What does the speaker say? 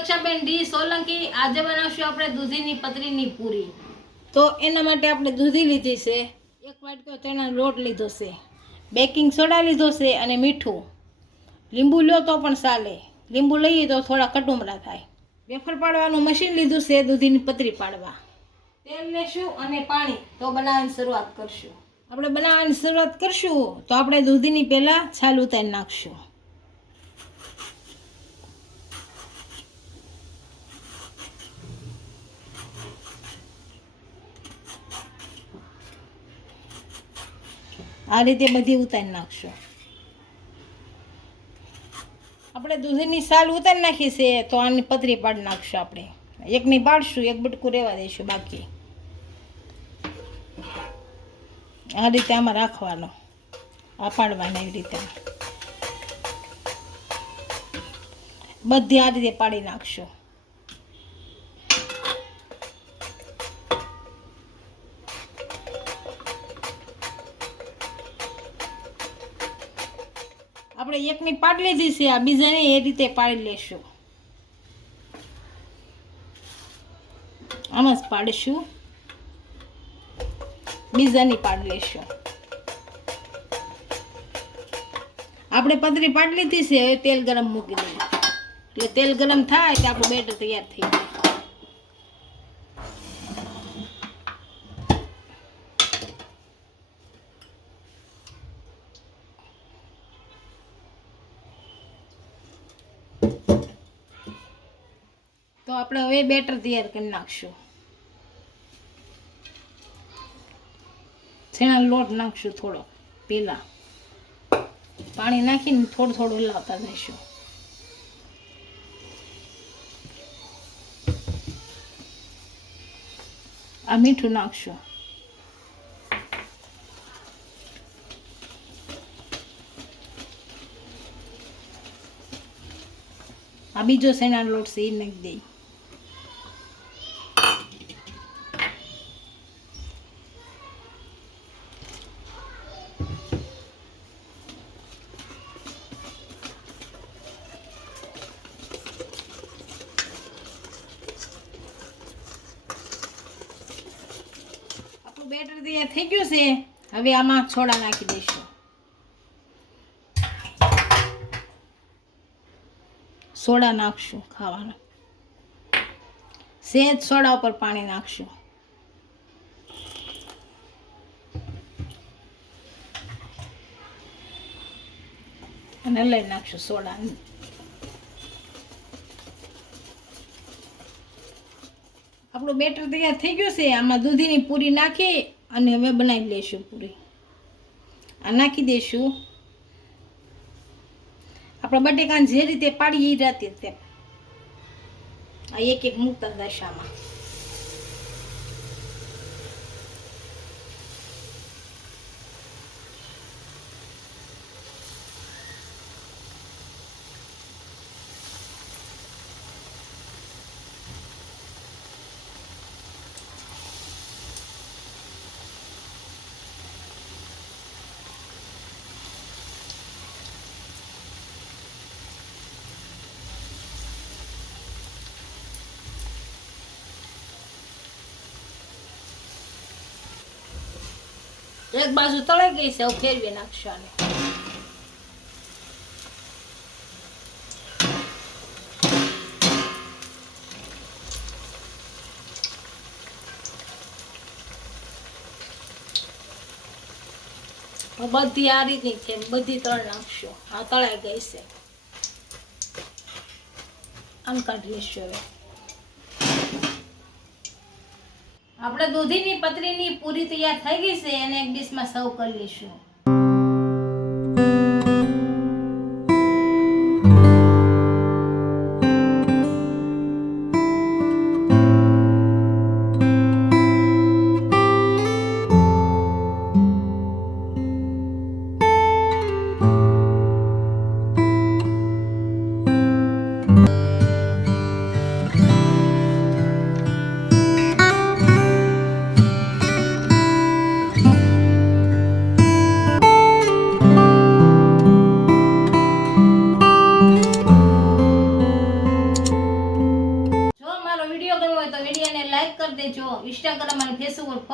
દક્ષાબેન D Solanki, આજે બનાવશું આપણે દૂધીની પતરીની પૂરી. તો એના માટે આપણે દૂધી લીધી છે. એક વાટકો તેના લોટ લીધો છે. બેકિંગ સોડા લીધો છે અને મીઠું. લીંબુ લો તો પણ ચાલે. લીંબુ લઈએ તો થોડા કટુમરા થાય. વેફર પાડવાનું મશીન લીધું છે દૂધીની પતરી પાડવા. તેલ લેશું અને પાણી. તો બનાવવાની શરૂઆત કરશું. આપણે બનાવવાની શરૂઆત કરશું તો આપણે દૂધીની પહેલાં છાલ ઉતારી નાખશું. આ રીતે બધી ઉતારી નાખશું. આપણે દૂધની સાલ ઉતારી નાખી છે, તો આની પતરી પાડી નાખશું આપણે. એકની પાડશું, એક બટકું રહેવા દઈશું બાકી. આ રીતે આમાં રાખવાનો, આ પાડવાની એવી રીતે. બધી આ રીતે પાડી નાખશું. આપણે એકની પાડી લીધી છે આ બીજાને એ રીતે પાડી લેશું. આમ જ પાડીશું. બીજાની પાડી લેશું. આપણે પતરી પાડી લીધી છે, હવે તેલ ગરમ મૂકી દઈએ. એટલે તેલ ગરમ થાય તો આપણું બેટર તૈયાર થઈ જાય. તો આપણે હવે બેટર તૈયાર કરી નાખશું. છેણા લોટ નાખશું થોડો પેલા. પાણી નાખીને થોડું થોડું હલાવતા જઈશું. આ મીઠું નાખશું. આ બીજો સેના લોટ છે એ નાખી દઈ બેટર તૈયાર થઈ ગયું છે. હવે આમાં છોડા નાખી દઈશું. સોડા નાખશું ખાવાનું. સહેજ સોડા ઉપર પાણી નાખશું. અને લઈ નાખશું સોડા. આપણું બેટર તૈયાર થઈ ગયું છે. આમાં દૂધીની પૂરી નાખી અને હવે બનાવી લઈશું પૂરી. આ નાખી દઈશું આપણે બટેકાને જે રીતે પાડીએ એ રીતે આ એક એક મૂકતા દશામાં. એક બાજુ તળાઈ ગઈ છે ફેરવી નાખશું આને. બધી આ રીતની છે બધી તળ નાખશું. આ તળાઈ ગઈ છે. આમ કાઢી લઈશું હવે. આપણે દૂધીની પતરીની પૂરી તૈયાર થઈ ગઈ છે એને એક ડીશમાં સર્વ કરી લઈશું.